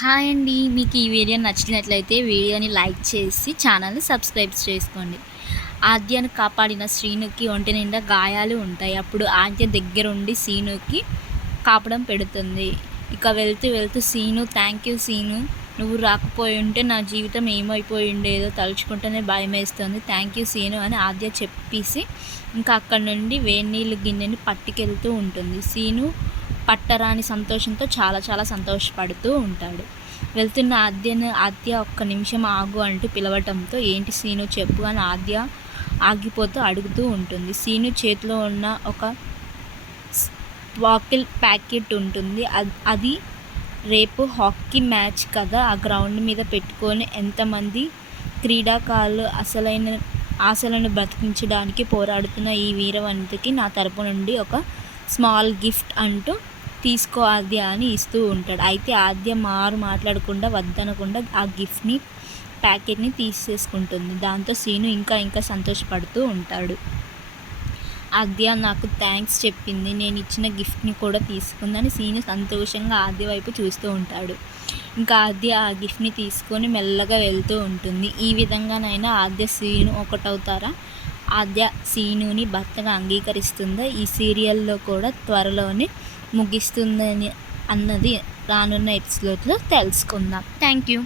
Hi అండి. మీకు ఈ వీడియో నచ్చినట్లయితే వీడియోని లైక్ చేసి ఛానల్ని సబ్స్క్రైబ్ చేసుకోండి. ఆద్యను కాపాడిన శ్రీనుకి ఒంటి నిండా గాయాలు ఉంటాయి. అప్పుడు ఆద్య దగ్గరుండి శ్రీనుకి కాపడం పెడుతుంది. ఇక వెళ్తూ వెళ్తూ శ్రీను, థ్యాంక్ యూ శ్రీను, నువ్వు రాకపోయి ఉంటే నా జీవితం ఏమైపోయి ఉండేదో తలుచుకుంటేనే భయమేస్తుంది, థ్యాంక్ యూ శ్రీను అని ఆద్య చెప్పేసి ఇంకా అక్కడ నుండి వేడినీళ్ళు గిన్నెని పట్టుకెళ్తూ ఉంటుంది. శ్రీను పట్టరాని సంతోషంతో చాలా సంతోషపడుతూ ఉంటాడు. వెళ్తున్న ఆద్య ఒక్క నిమిషం ఆగు అంటూ పిలవటంతో ఏంటి శ్రీను చెప్పు అని ఆద్య ఆగిపోతూ అడుగుతూ ఉంటుంది. శ్రీను చేతిలో ఉన్న ఒక స్పార్కిల్ ప్యాకెట్ ఉంటుంది. అది రేపు హాకీ మ్యాచ్ కదా, ఆ గ్రౌండ్ మీద పెట్టుకొని ఎంతమంది క్రీడాకారులు ఆశలను బ్రతికించడానికి పోరాడుతున్న ఈ వీరవనితకి నా తరపు నుండి ఒక స్మాల్ గిఫ్ట్ అంటూ తీసుకో ఆద్య అని ఇస్తూ ఉంటాడు. అయితే ఆద్య మాట్లాడకుండా వద్దనకుండా ఆ ప్యాకెట్ని తీసేసుకుంటుంది. దాంతో శ్రీను ఇంకా సంతోషపడుతూ ఉంటాడు. ఆద్య నాకు థ్యాంక్స్ చెప్పింది, నేను ఇచ్చిన గిఫ్ట్ని కూడా తీసుకుందని శ్రీను సంతోషంగా ఆద్య వైపు చూస్తూ ఉంటాడు. ఇంకా ఆద్య ఆ గిఫ్ట్ని తీసుకొని మెల్లగా వెళ్తూ ఉంటుంది. ఈ విధంగానైనా ఆద్య శ్రీను ఒకటవుతారా? ఆద్య శ్రీనుని భర్తగా అంగీకరిస్తుందా? ఈ సీరియల్లో కూడా త్వరలోనే ముగిస్తుందని అన్నది రానున్న ఎపిసోడ్లో తెలుసుకుందాం. Thank you.